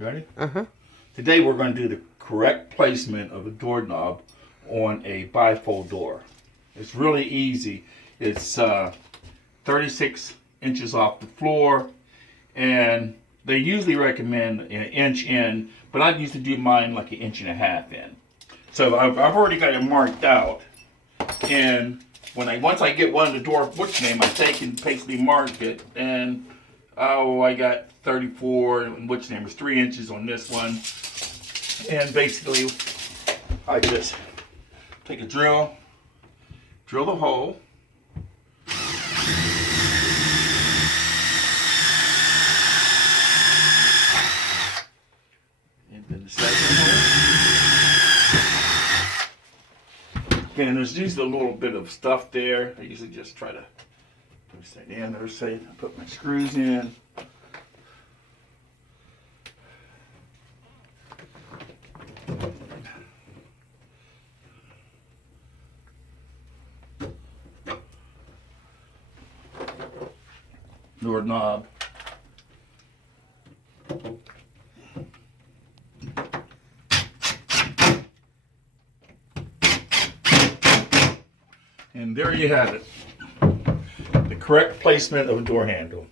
Ready? Uh-huh. Today we're going to do the correct placement of a doorknob on a bifold door. It's really easy. It's 36 inches off the floor, and they usually recommend an inch in, but I used to do mine like an inch and a half in. So I've already got it marked out, and once I get one of the door which name, I take and basically mark it, and I got 34, and which name is 3 inches on this one, and basically I just take a drill the hole. And then the second one. Again, there's usually a little bit of stuff there. I usually just try to push that in there, say, put my screws in. Door knob. And there you have it. The correct placement of a door handle.